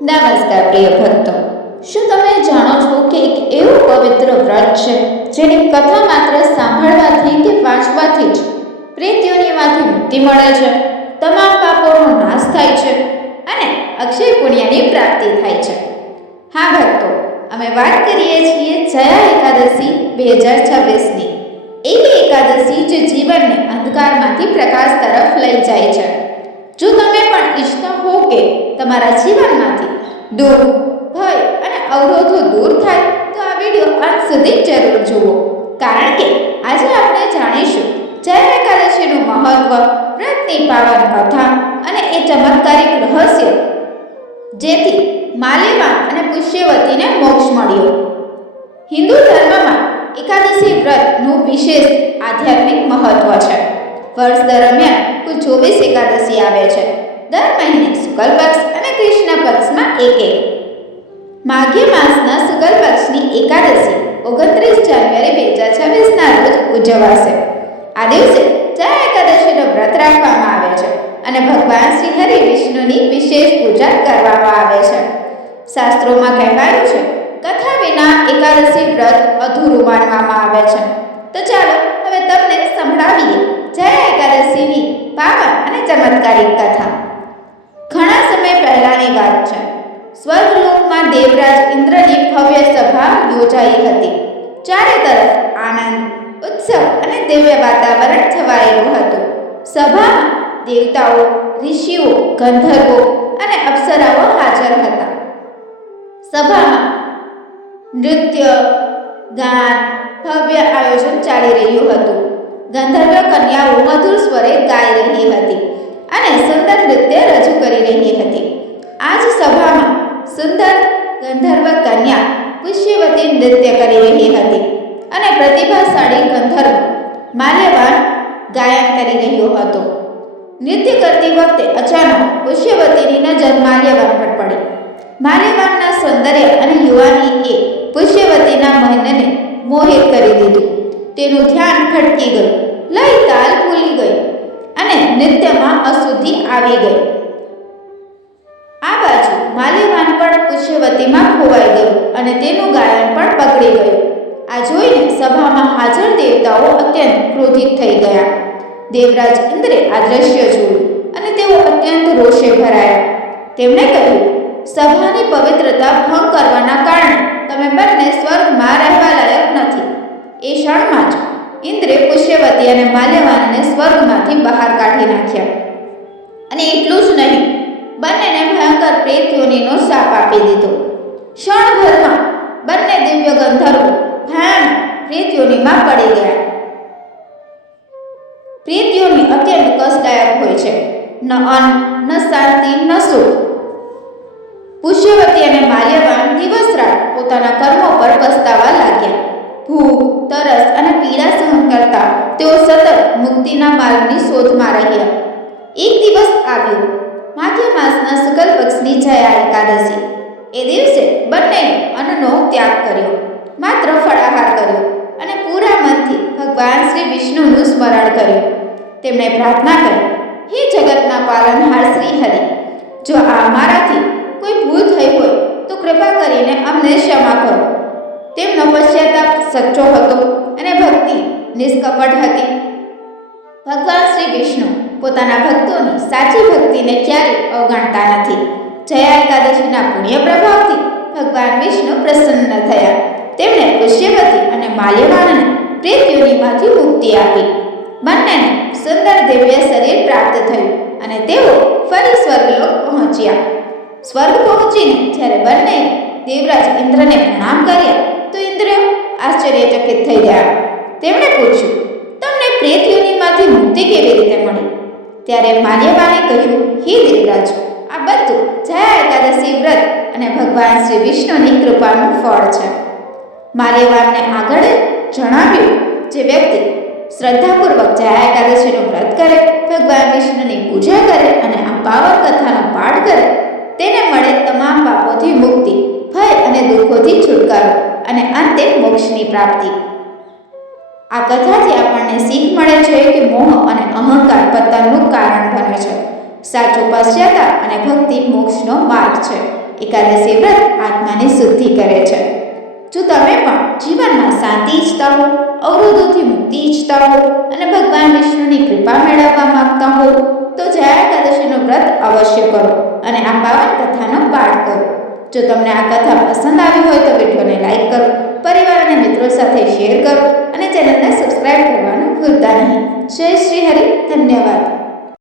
નમસ્કાર, પ્રિય ભક્તો. શું તમે જાણો છો કે એક એવું પવિત્ર વ્રત છે, જેની કથા માત્ર સાંભળવાથી કે વાંચવાથી જ પ્રેત્યોનીમાંથી મુક્તિ મળે છે, તમામ પાપોનો નાશ થાય છે અને અક્ષય પુણ્યની પ્રાપ્તિ થાય છે? હા ભક્તો, અમે વાત કરીએ છીએ જયા એકાદશી બે હજાર છવ્વીસની. એવી એકાદશી જે જીવનને અંધકારમાંથી પ્રકાશ તરફ લઈ જાય છે. જો તમે પણ ઈચ્છતા હો કે તમારા જીવનમાંથી દુઃખ ભય અને અવરોધો દૂર થાય, તો આ વીડિયો અંત સુધી જરૂર જુઓ. કારણ કે આજે આપણે જાણીશું જય એકાદશીનું મહત્વ વ્રતની પાવન કથા અને એ ચમત્કારિક રહસ્ય, જેથી માલ્યવાન અને પુષ્યવતીને મોક્ષ મળ્યો. હિન્દુ ધર્મમાં એકાદશી વ્રતનું વિશેષ આધ્યાત્મિક મહત્વ છે. વર્ષ દરમિયાન કુલ ચોવીસ એકાદશી આવે છે. દર મહિને શુક્લ પક્ષ અને કૃષ્ણ પક્ષમાં એક એક. માઘ્ય માસના શુક્લ પક્ષની એકાદશી ઓગણત્રીસ જાન્યુઆરી બે હજાર છવ્વીસના રોજ ઉજવાશે. આ દિવસે ચાર એકાદશીનો વ્રત રાખવામાં આવે છે અને ભગવાન શ્રી હરિ વિષ્ણુની વિશેષ પૂજા કરવામાં આવે છે. શાસ્ત્રોમાં કહેવાયું છે, કથા વિના એકાદશી વ્રત અધૂરું માનવામાં આવે છે. તો ચાલો હવે તમને સંભળાવીએ. જય એકાદશીની પાવન અને ચમત્કારિક કથા. ઘણા સમય પહેલાની વાત છે. સ્વર્ગલોકમાં દેવરાજ ઇન્દ્રની ભવ્ય સભા યોજાઈ હતી. ચારે તરફ આનંદ, ઉત્સવ અને દિવ્ય વાતાવરણ છવાયેલું હતું. સભામાં દેવતાઓ, ઋષિઓ, ગંધર્વો અને અપ્સરાઓ હાજર હતા. સભામાં નૃત્ય, ગાન ભવ્ય આયોજન ચાલી રહ્યું હતું. ગંધર્વ કન્યાઓ મધુર સ્વરે ગાઈ રહી હતી અને સુંદર નૃત્ય રજૂ કરી રહી હતી. આજ સભામાં સુંદર ગંધર્વ કન્યા પુષ્યવતી નૃત્ય કરી રહી હતી અને પ્રતિભાશાળી ગંધર્વ માલ્યવાન ગાયન કરી રહ્યો હતો. નૃત્ય કરતી વખતે અચાનક પુષ્યવતીની નજર માલ્યવાન પર પડી. માલ્યવાનના સૌંદર્ય અને યુવાનીએ પુષ્યવતીના મનને મોહિત કરી દીધું. તેનું ધ્યાન ભટકી ગયું. લય તાલ ભૂલી ગઈ અને નૃત્યમાં અશુદ્ધિ આવી ગઈ. આ બાજુ માલ્યવાન પણ પુષ્યવતીમાં ખોવાઈ ગયું અને તેનું ગાયન પણ પકડી ગયું. આ જોઈને સભામાં હાજર દેવતાઓ અત્યંત ક્રોધિત થઈ ગયા. દેવરાજ ઇન્દ્રે આ દ્રશ્ય જોયું અને તેઓ અત્યંત રોષે ભરાયા. તેમણે કહ્યું સભાની પવિત્રતા ભંગ કરવાના કારણે તમે બંને સ્વર્ગમાં રહેવા લાયક નથી. એ ક્ષણમાં જ ઇન્દ્રે પુષ્યવતી અને માલ્યવાનને સ્વર્ગમાંથી બહાર કાઢી નાખ્યા. અને એટલું જ નહીં, બંનેને ભયંકર પ્રેત યોનિનો શાપ આપી દીધો. ક્ષણભરમાં બંને દિવ્ય ગંધર્વો ભયાનક પ્રેતયોનીમાં પડી ગયા. પ્રીતિઓની અત્યંત કષ્ટદાયક હોય છે. ન અન્ન, ન શાંતિ, ન સુખ. પુષ્યવતી અને માલ્યવાન દિવસ રાત પોતાના કર્મો પર પસ્તાવા લાગ્યા. ભૂખ, તરસ અને પીડા સહન કરતા તેઓ સતત મુક્તિના માર્ગની શોધમાં રહ્યા. એક દિવસ આવ્યો. માઘ્ય માસના શુક્લ પક્ષની જયા એકાદશી. એ દિવસે બંને અન્નનો ત્યાગ કર્યો. માત્ર ફળાહાર કર્યો અને પૂરા મનથી ભગવાન શ્રી વિષ્ણુનું સ્મરણ કર્યું. તેમણે પ્રાર્થના કરી, હે જગતના પાલનહાર શ્રી હરિ, જો આ મારાથી કોઈ ભૂલ થઈ હોય તો કૃપા કરીને અમને ક્ષમા કરો તેમનો પશ્ચાતાપ સચ્ચો હતો અને ભક્તિ નિષ્કપટ હતી. ભગવાન શ્રી વિષ્ણુ પોતાના ભક્તોની સાચી ભક્તિને ક્યારેય અવગણતા નથી. જયા એકાદશીના પુણ્ય પ્રભાવથી ભગવાન વિષ્ણુ પ્રસન્ન થયા. તેમણે પુષ્યવતી અને માલ્યવાનને પ્રેત યોનિમાંથી મુક્તિ આપી. બંનેને સુંદર દિવ્ય શરીર પ્રાપ્ત થયું અને તેઓ ફરી સ્વર્ગલોક પહોંચ્યા. સ્વર્ગ પહોંચીને જ્યારે બંને દેવરાજ ઇન્દ્રને પ્રણામ કર્યા, તો ઇન્દ્ર આશ્ચર્યચકિત થઈ ગયા. તેમણે પૂછ્યું, તમને પ્રેત યોનિમાંથી મુક્તિ કેવી રીતે મળી? ત્યારે માલ્યવાને કહ્યું, હે દેવરાજ, આ બધું જયા એકાદશી વ્રત અને ભગવાન શ્રી વિષ્ણુની કૃપાનું ફળ છે. માલ્યવાનને આગળ જણાવ્યું જે વ્યક્તિ શ્રદ્ધાપૂર્વક જયા એકાદશીનું વ્રત કરે, ભગવાન વિષ્ણુની પૂજા કરે અને આ પાવન કથાનો પાઠ કરે, તેને મળે તમામ પાપોથી મુક્તિ, ભય અને દુઃખોથી છુટકારો. અને અંતે મોક્ષની પ્રાપ્તિ. આ કથાથી આપણને શીખ મળે છે કે મોહ અને અહંકાર પતનનું કારણ બને છે. સાચો પશ્ચાતાપ અને ભક્તિ મોક્ષનો માર્ગ છે. એકાદશી વ્રત આત્માની શુદ્ધિ કરે છે. જો તમે પણ જીવનમાં શાંતિ ઈચ્છતા હો, અવરોધોથી મુક્તિ ઈચ્છતા હો અને ભગવાન વિષ્ણુની કૃપા મેળવવા માંગતા હો, તો જયા એકાદશીનું વ્રત અવશ્ય કરો અને આ પાવન કથાનો પાઠ કરો. જો તમને આ કથા પસંદ આવી હોય તો વિડીયોને લાઈક કરો, પરિવાર અને મિત્રો સાથે શેર કરો અને ચેનલને સબસ્ક્રાઈબ કરવાનું ભૂલતા નહીં. જય શ્રી હરિ, ધન્યવાદ.